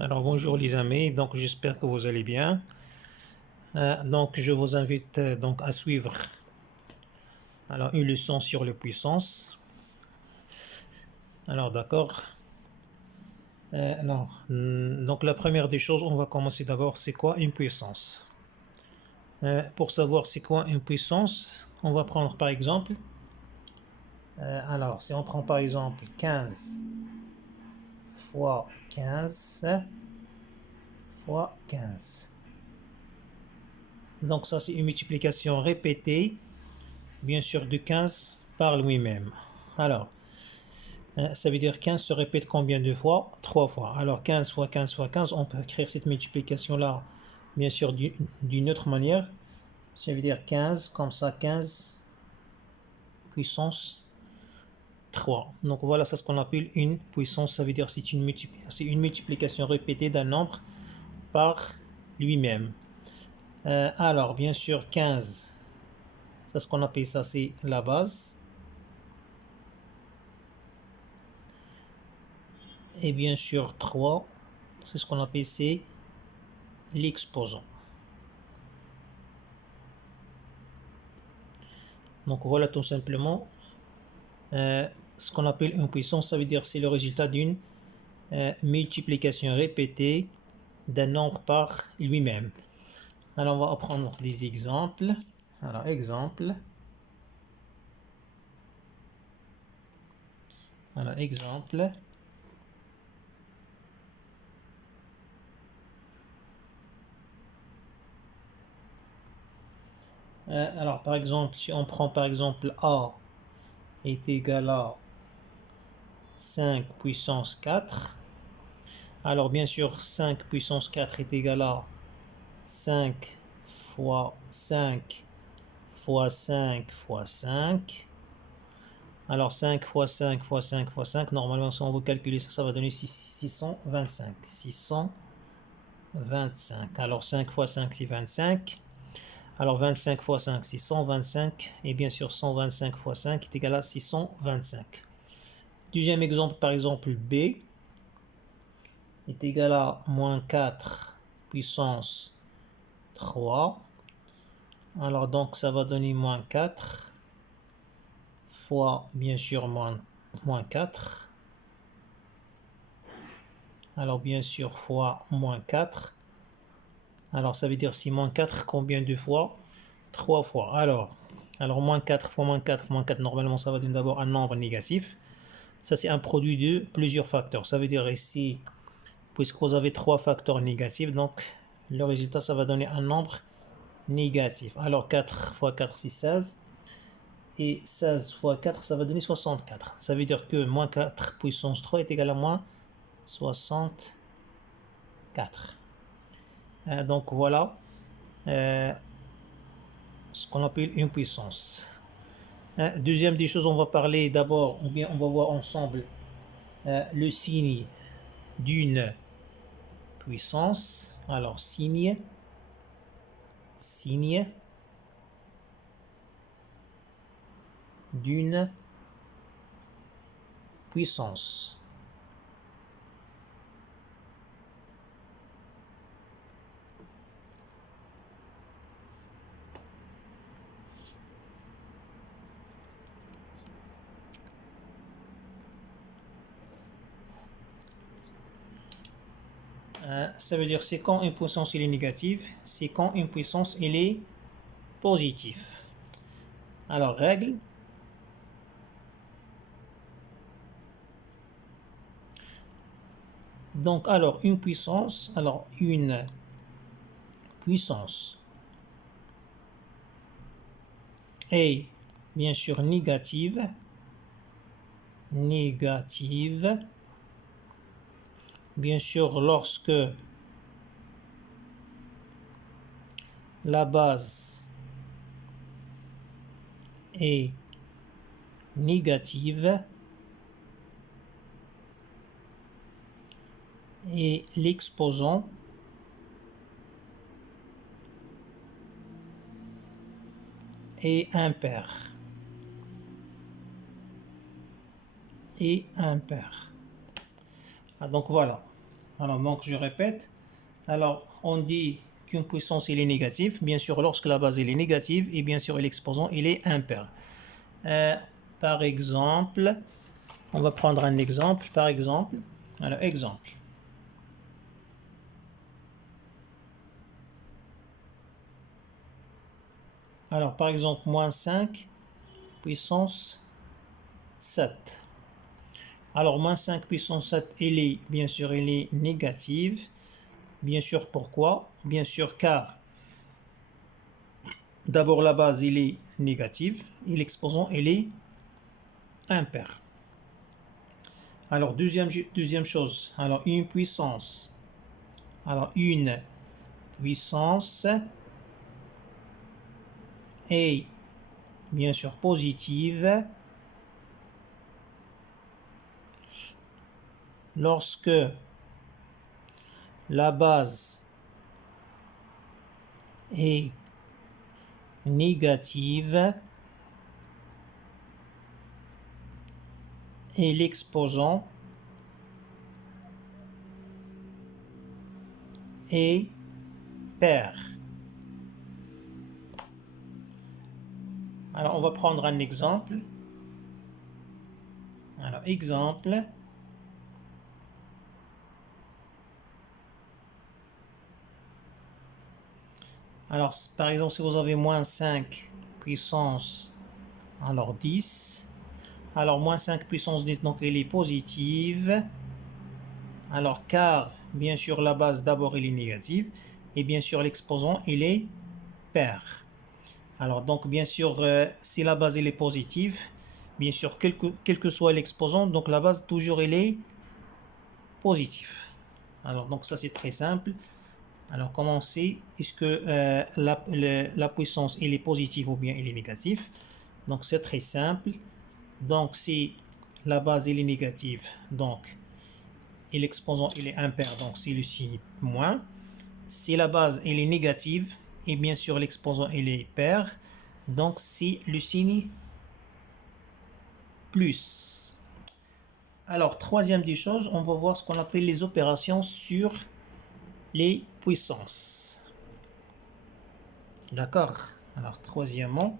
Alors bonjour les amis, donc j'espère que vous allez bien. Donc je vous invite donc à suivre alors une leçon sur les puissances. Alors d'accord. Donc la première des choses, on va commencer d'abord, c'est quoi une puissance? Pour savoir c'est quoi une puissance, on va prendre par exemple, alors si on prend par exemple 15 fois 15 fois 15. Donc ça c'est une multiplication répétée, bien sûr de 15 par lui-même. Alors, ça veut dire 15 se répète combien de fois? 3 fois. Alors 15 fois 15 fois 15, on peut écrire cette multiplication-là, bien sûr, d'une autre manière. Ça veut dire 15, comme ça, 15 puissance 3. Donc voilà, c'est ce qu'on appelle une puissance. Ça veut dire c'est une multiplication répétée d'un nombre par lui-même. Alors, bien sûr, 15, c'est ce qu'on appelle ça, c'est la base. Et bien sûr, 3, c'est ce qu'on appelle c'est l'exposant. Donc voilà tout simplement ce qu'on appelle une puissance. Ça veut dire c'est le résultat d'une multiplication répétée d'un nombre par lui-même. Alors on va prendre des exemples. Alors exemple. Alors exemple. Alors par exemple, si on prend par exemple A est égal à 5 puissance 4. Alors bien sûr 5 puissance 4 est égal à 5 fois 5 fois 5 fois 5. Alors 5 fois 5 fois 5 fois 5, normalement si on veut calculer ça, ça va donner 625. 625. Alors 5 fois 5 c'est 25. Alors 25 fois 5 c'est 125. Et bien sûr 125 fois 5 est égal à 625. Deuxième exemple, par exemple B est égal à moins 4 puissance 3. Alors donc ça va donner moins 4 fois bien sûr moins 4. Alors bien sûr fois moins 4. Alors ça veut dire si moins 4, combien de fois? 3 fois. Alors moins 4 fois moins 4 fois moins 4, normalement ça va donner d'abord un nombre négatif. Ça c'est un produit de plusieurs facteurs. Ça veut dire ici, puisque vous avez 3 facteurs négatifs, donc le résultat ça va donner un nombre négatif. Alors 4 fois 4 c'est 16. Et 16 fois 4 ça va donner 64. Ça veut dire que moins 4 puissance 3 est égal à moins 64. Donc voilà ce qu'on appelle une puissance. Deuxième des choses, on va parler d'abord, ou bien on va voir ensemble le signe d'une puissance. Alors signe d'une puissance. Ça veut dire c'est quand une puissance elle est négative, c'est quand une puissance elle est positive. Alors règle. Donc alors une puissance est bien sûr négative, bien sûr lorsque la base est négative et l'exposant est impair. Donc voilà. Alors, donc, je répète. Alors, on dit qu'une puissance elle est négative, bien sûr, lorsque la base elle est négative, et bien sûr, l'exposant il est impair. Par exemple, on va prendre un exemple. Par exemple, alors, exemple. Alors, par exemple, moins 5 puissance 7. Alors, moins 5 puissance 7, elle est, bien sûr, elle est négative. Bien sûr, pourquoi? Bien sûr, car d'abord la base, elle est négative et l'exposant, elle est impair. Alors, deuxième chose, alors une puissance. Alors, une puissance est, bien sûr, positive lorsque la base est négative et l'exposant est pair. Alors, on va prendre un exemple. Alors, exemple. Alors, par exemple, si vous avez moins 5 puissance, alors 10. Alors, moins 5 puissance 10, donc elle est positive. Alors, car, bien sûr, la base, d'abord, elle est négative. Et bien sûr, l'exposant, il est pair. Alors, donc, bien sûr, si la base, elle est positive, bien sûr, quel que soit l'exposant, donc la base, toujours, elle est positive. Alors, donc, ça, c'est très simple. Alors, comment on sait est-ce que la puissance, elle est positive ou bien elle est négative? Donc, c'est très simple. Donc, si la base, elle est négative, donc, et l'exposant, il est impair, donc c'est le signe moins. Si la base, elle est négative, et bien sûr, l'exposant, il est pair, donc c'est le signe plus. Alors, troisième des choses, on va voir ce qu'on appelle les opérations sur les puissances. D'accord? Alors, troisièmement,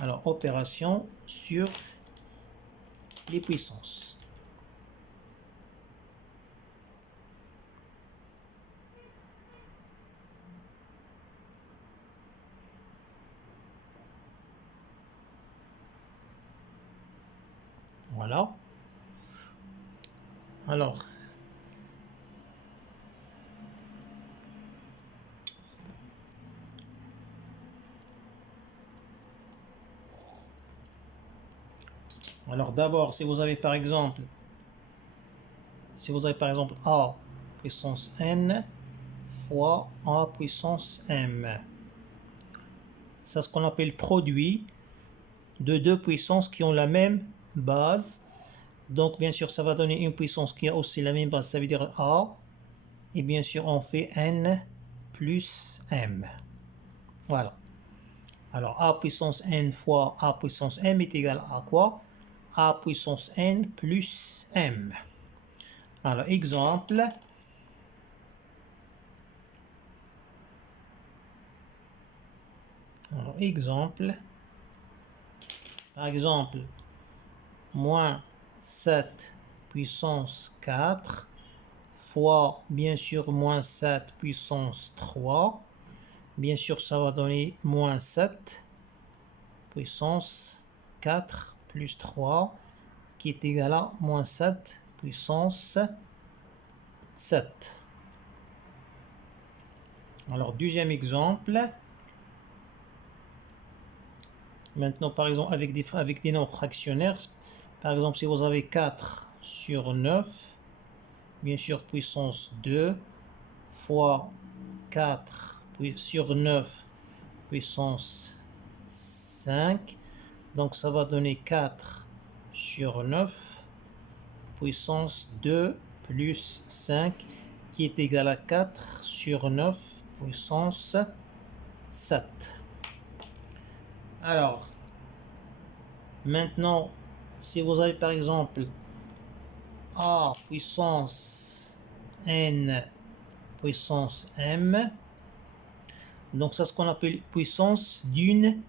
alors, opération sur les puissances. Voilà. Alors d'abord, si vous avez par exemple a puissance n fois a puissance m, c'est ce qu'on appelle produit de deux puissances qui ont la même base. Donc bien sûr, ça va donner une puissance qui a aussi la même base, ça veut dire a. Et bien sûr, on fait n plus m. Voilà. Alors a puissance n fois a puissance m est égal à quoi? A puissance n plus m. Alors exemple. Alors, exemple. Par exemple, moins 7 puissance 4 fois, bien sûr, moins 7 puissance 3. Bien sûr, ça va donner moins 7 puissance 4 plus 3 qui est égal à moins 7 puissance 7. Alors, deuxième exemple. Maintenant, par exemple, avec des nombres fractionnaires, par exemple, si vous avez 4 sur 9, bien sûr, puissance 2, fois 4 sur 9, puissance 5. Donc, ça va donner 4 sur 9, puissance 2 plus 5, qui est égal à 4 sur 9, puissance 7. Alors, maintenant, si vous avez par exemple a puissance n puissance m. Donc ça, ce qu'on appelle puissance d'une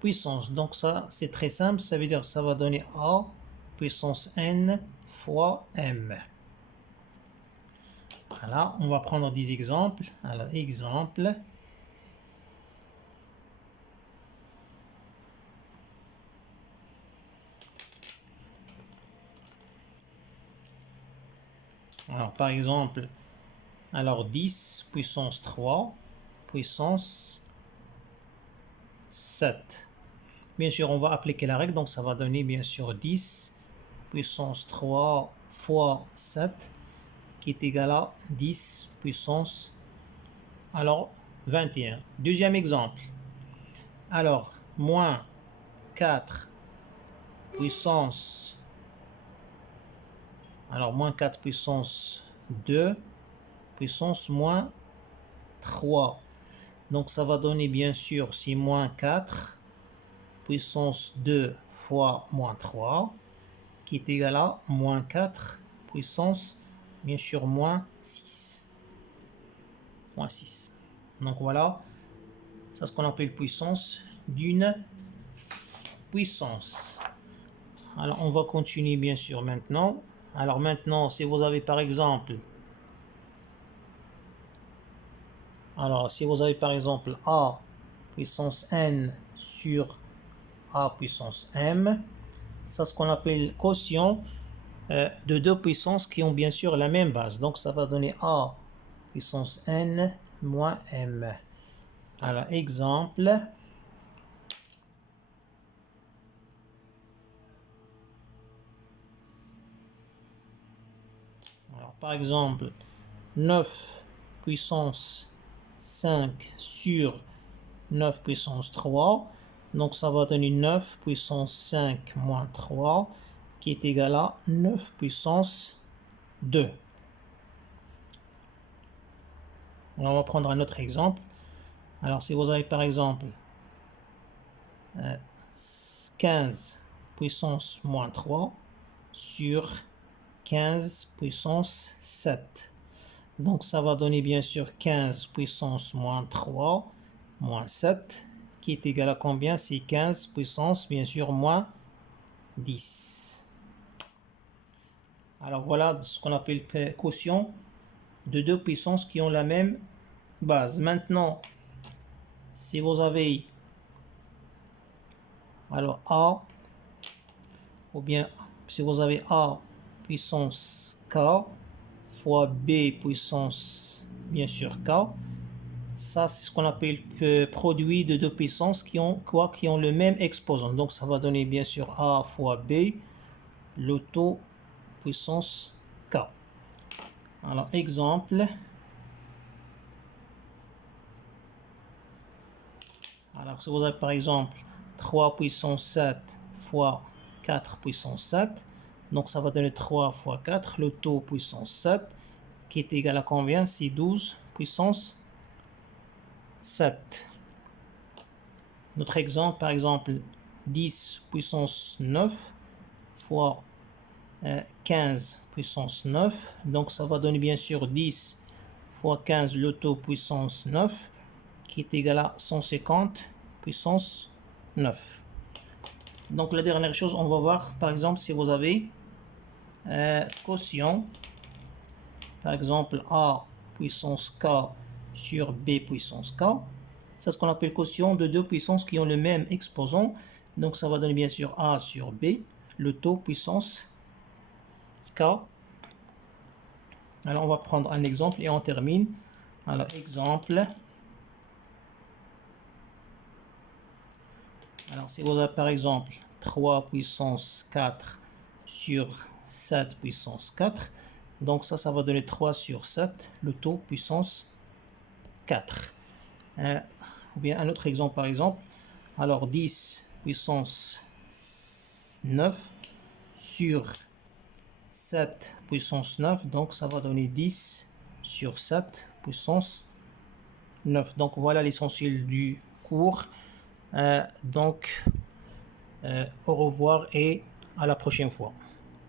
puissance. Donc ça, c'est très simple. Ça veut dire que ça va donner a puissance n fois m. Voilà, on va prendre des exemples. Alors, exemple. Alors, par exemple, alors 10 puissance 3 puissance 7. Bien sûr, on va appliquer la règle, donc ça va donner bien sûr 10 puissance 3 fois 7 qui est égal à 10 puissance alors 21. Deuxième exemple. Alors, moins 4 puissance alors moins 4 puissance 2 puissance moins 3. Donc ça va donner bien sûr c'est moins 4 puissance 2 fois moins 3 qui est égal à moins 4 puissance bien sûr moins 6. Moins 6. Donc voilà, c'est ce qu'on appelle puissance d'une puissance. Alors on va continuer bien sûr maintenant. Alors maintenant, si vous avez par exemple, a puissance n sur a puissance m, c'est ce qu'on appelle quotient de deux puissances qui ont bien sûr la même base. Donc ça va donner a puissance n moins m. Alors exemple. Alors, par exemple, 9 puissance 5 sur 9 puissance 3. Donc ça va donner 9 puissance 5 moins 3 qui est égal à 9 puissance 2. Alors, on va prendre un autre exemple. Alors si vous avez par exemple 15 puissance moins 3 sur 15 puissance 7. Donc ça va donner bien sûr 15 puissance moins 3 moins 7 qui est égal à combien? C'est 15 puissance bien sûr moins 10. Alors voilà ce qu'on appelle quotient de deux puissances qui ont la même base. Maintenant, si vous avez alors A, ou bien si vous avez A puissance K fois B puissance bien sûr K, ça c'est ce qu'on appelle produit de deux puissances qui ont quoi? Qui ont le même exposant. Donc ça va donner bien sûr A fois B, le taux puissance K. Alors exemple. Alors si vous avez par exemple 3 puissance 7 fois 4 puissance 7, donc ça va donner 3 fois 4, le taux puissance 7, qui est égal à combien? C'est 12 puissance 7. Notre exemple, par exemple, 10 puissance 9 fois 15 puissance 9, donc ça va donner bien sûr 10 fois 15, le taux puissance 9, qui est égal à 150 puissance 9. Donc la dernière chose, on va voir par exemple si vous avez quotient, par exemple A puissance K sur B puissance K, c'est ce qu'on appelle quotient de deux puissances qui ont le même exposant. Donc ça va donner bien sûr A sur B, le taux puissance K. Alors on va prendre un exemple et on termine. Alors exemple. Alors si vous avez par exemple 3 puissance 4 sur 7 puissance 4, donc ça va donner 3 sur 7, le taux puissance 4. Ou bien un autre exemple par exemple, alors 10 puissance 9 sur 7 puissance 9, donc ça va donner 10 sur 7 puissance 9. Donc voilà l'essentiel du cours. Au revoir et à la prochaine fois.